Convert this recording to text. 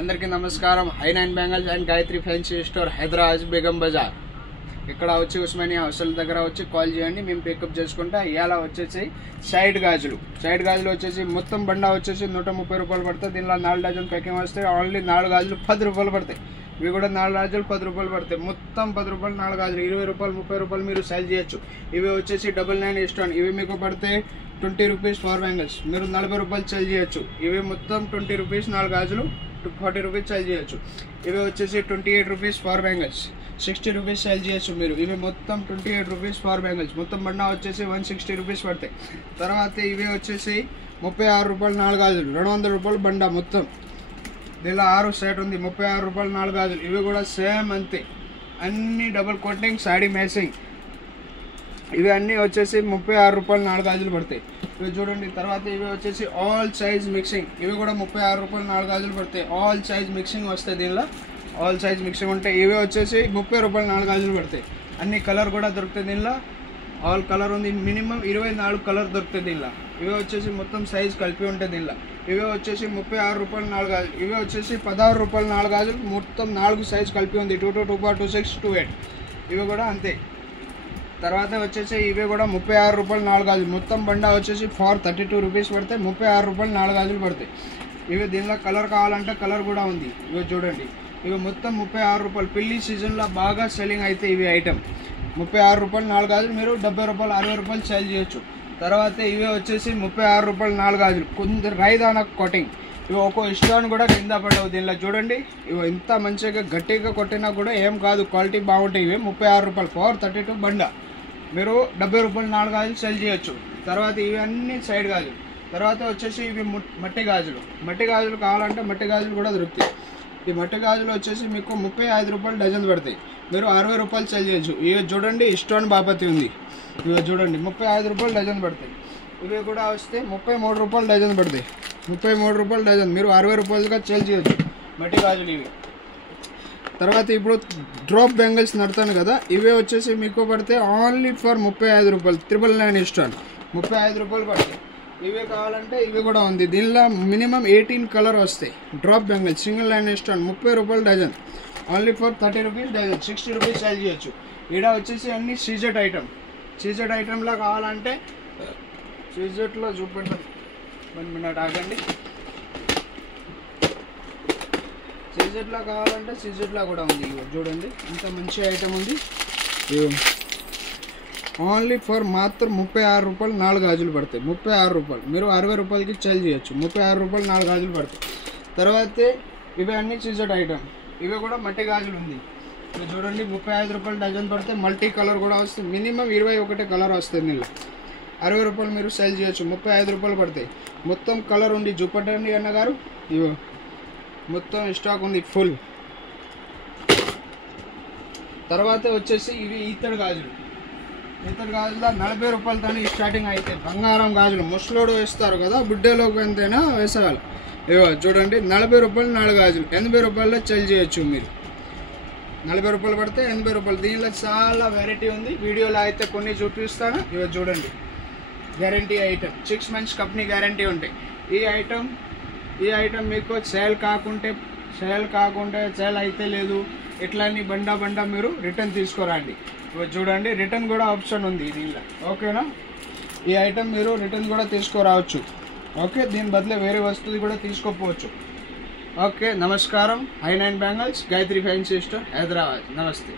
అందరికీ నమస్కారం. I9 bangles and Gayatri fancy store, Hyderabad, Begum Bazaar. ఇక్కడ వచ్చి ఉస్మానియా హాస్టల్ దగ్గర వచ్చి కాల్ చేయండి, మేము పికప్ చేసుకుంటా. ఇవాళ వచ్చేసి సైడ్ గాజులు వచ్చేసి మొత్తం బండా వచ్చేసి 130 రూపాయలు పడతాయి. దీనిలో 4 డజన్ ప్యాకింగ్ వస్తాయి. ఓన్లీ 4 గాజులు 10 రూపాయలు పడతాయి. ఇవి కూడా 4 గాజులు 10 రూపాయలు పడతాయి. మొత్తం 10 రూపాయలు 4 గాజులు, 20 రూపాయలు 30 రూపాయలు మీరు సేల్ చేయొచ్చు. ఇవి వచ్చేసి 99 స్టోన్. ఇవి మీకు పడితే 20 రూపీస్ 4 బ్యాంగిల్స్, మీరు 40 రూపాయలు సేల్ చేయొచ్చు. ఇవి మొత్తం 20 రూపీస్ 4 గాజులు 40 రూపీస్ సేల్ చేయొచ్చు. ఇవి వచ్చేసి 28 రూపీస్ 4 బ్యాంగిల్స్, 60 రూపీస్ సేల్ చేయొచ్చు మీరు. ఇవి మొత్తం 28 రూపీస్ 4 బ్యాంగిల్స్, మొత్తం బండా వచ్చేసి 160 రూపీస్ పడతాయి. తర్వాత ఇవి వచ్చేసి 36 రూపాయలు 4 గాజులు, 200 రూపాయలు బండా మొత్తం. దీనిలో 6 సెట్ ఉంది, 36 రూపాయలు 4 గాజులు. ఇవి కూడా సేమ్ అంతే, అన్ని డబుల్ కోటింగ్ సాడీ మ్యాచింగ్. ఇవి అన్నీ వచ్చేసి 36 రూపాయలు 4 గాజులు పడతాయి. ఇవి చూడండి. తర్వాత ఇవి వచ్చేసి ఆల్ సైజ్ మిక్సింగ్. ఇవి కూడా 36 రూపాయలు 4 గాజులు పడతాయి. ఆల్ సైజ్ మిక్సింగ్ వస్తాయి దీనిలో, ఆల్ సైజ్ మిక్సింగ్ ఉంటాయి. ఇవి వచ్చేసి 30 రూపాయలు 4 గాజులు పడతాయి. అన్ని కలర్ కూడా దొరుకుతాయి దీనిలో, ఆల్ కలర్ ఉంది. మినిమం 24 కలర్ దొరుకుతాయి దీనిలో. ఇవి వచ్చేసి మొత్తం సైజ్ కలిపి ఉంటాయి దీనిలో. ఇవి వచ్చేసి 36 రూపాయలు 4 గాజులు. ఇవి వచ్చేసి 16 రూపాయలు 4 గాజులు, మొత్తం 4 సైజ్ కలిపి ఉంది. 22, 24, 26, 28. ఇవి కూడా అంతే. తర్వాత వచ్చేసి ఇవి కూడా 36 రూపాయలు 4 గాజులు, మొత్తం బండా వచ్చేసి 32 రూపీస్ పడతాయి. 36 రూపాయలు 4 గాజులు పడతాయి. ఇవి దీనిలో కలర్ కావాలంటే కలర్ కూడా ఉంది. ఇవి చూడండి. ఇవి మొత్తం 36 రూపాయలు. పెళ్లి సీజన్లో బాగా సెల్లింగ్ అయితే ఇవి ఐటమ్ 36 రూపాయలు 4 గాజులు, మీరు 70 రూపాయలు 60 రూపాయలు సేల్ చేయొచ్చు. తర్వాత ఇవి వచ్చేసి 36 రూపాయలు 4 గాజులు, కొంచెం రైదానా కోటింగ్. ఇవి ఒక్కో స్టోన్ కూడా కింద పడవు దీనిలో. చూడండి, ఇవి ఇంత మంచిగా గట్టిగా కొట్టినా కూడా ఏం కాదు, క్వాలిటీ బాగుంటాయి. ఇవి 36 రూపాయలు 432 బండా, మీరు 70 రూపాయలు 4 గాజులు సేల్ చేయొచ్చు. తర్వాత ఇవి అన్ని సైడ్ గాజులు. తర్వాత వచ్చేసి ఇవి మట్టి గాజులు. మట్టి గాజులు కావాలంటే మట్టి గాజులు కూడా దొరుకుతాయి. ఈ మట్టి గాజులు వచ్చేసి మీకు 35 రూపాయలు డజన్ పడతాయి, మీరు 60 రూపాయలు సేల్ చేయొచ్చు. ఇవి చూడండి, స్టోన్ బాపతి ఉంది. ఇవి చూడండి, 35 రూపాయలు డజన్ పడతాయి. ఇవి కూడా వస్తే 33 రూపాయలు డజన్ పడతాయి. 33 రూపాయలు డజన్, మీరు 60 రూపాయలుగా సేల్ చేయొచ్చు మట్టి గాజులు ఇవి. తర్వాత ఇప్పుడు డ్రాప్ బ్యాంగిల్స్ నడతాను కదా, ఇవే వచ్చేసి మీకు పడితే ఓన్లీ ఫర్ 35 రూపాయలు, 999 స్టోన్, 35 రూపాయలు పడతాయి. ఇవే కావాలంటే ఇవి కూడా ఉంది. దీనిలో మినిమం 18 కలర్ వస్తాయి. Drop bangles single line stone, 30 రూపాయలు dozen, only for 30 rupees dozen, 60 rupees sale చేయొచ్చు. ఈడ వచ్చేసి అన్ని సీజెట్ ఐటమ్. సీజెట్ ఐటెంలో కావాలంటే సీజెట్లో చూపెడతాను, 1 మినిట్ ఆగండి. సీజెట్లో కావాలంటే సీజెట్లో కూడా ఉంది. ఇవి చూడండి, ఇంత మంచి ఐటమ్ ఉంది. ఓన్లీ ఫర్ మాత్రం 36 రూపాయలు 4 గాజులు పడతాయి. 36 రూపాయలు, మీరు 60 రూపాయలకి సేల్ చేయొచ్చు. 36 రూపాయలు 4 గాజులు పడతాయి. తర్వాత ఇవి అన్ని సీజెట్ ఐటమ్. ఇవి కూడా మట్టి గాజులు ఉంది. ఇవి చూడండి, 35 రూపాయలు డజన్ పడితే మల్టీ కలర్ కూడా వస్తుంది. మినిమం 21 కలర్ వస్తుంది దీనిలో. 60 రూపాయలు మీరు సేల్ చేయొచ్చు. 35 రూపాయలు పడతాయి. మొత్తం కలర్ ఉంది, చూపట్టండి అన్నగారు. ఇవి మొత్తం స్టాక్ ఉంది ఫుల్. తర్వాత వచ్చేసి ఇవి ఈతడు గాజులు. ఈతడు గాజులో 40 రూపాయలతో స్టార్టింగ్ అయితే. బంగారం గాజులు ముసలోడు వేస్తారు కదా, బుడ్డేలోకి ఎంతైనా వేసేవాళ్ళు. ఇవో చూడండి, 40 రూపాయలు 4 గాజులు, 80 రూపాయల్లో సేల్ చేయొచ్చు మీరు. 40 రూపాయలు పడితే 80 రూపాయలు. దీనిలో చాలా వెరైటీ ఉంది, వీడియోలో అయితే కొన్ని చూపిస్తాను. ఇవో చూడండి, guarantee item, 6 months company guarantee ఉంటాయి. ఈ ఐటమ్ మీకు సేల్ కాకుంటే సేల్ అయితే లేదు, ఇట్లాని బండా మీరు రిటర్న్ తీసుకురండి. చూడండి, రిటర్న్ కూడా ఆప్షన్ ఉంది దీనిలో, ఓకేనా. ఈ ఐటమ్ మీరు రిటర్న్ కూడా తీసుకురావచ్చు, ఓకే. దీని బదులు వేరే వస్తువులు కూడా తీసుకోపోవచ్చు, ఓకే. నమస్కారం. I9 bangles, Gayatri fancy store, Hyderabad. నమస్తే.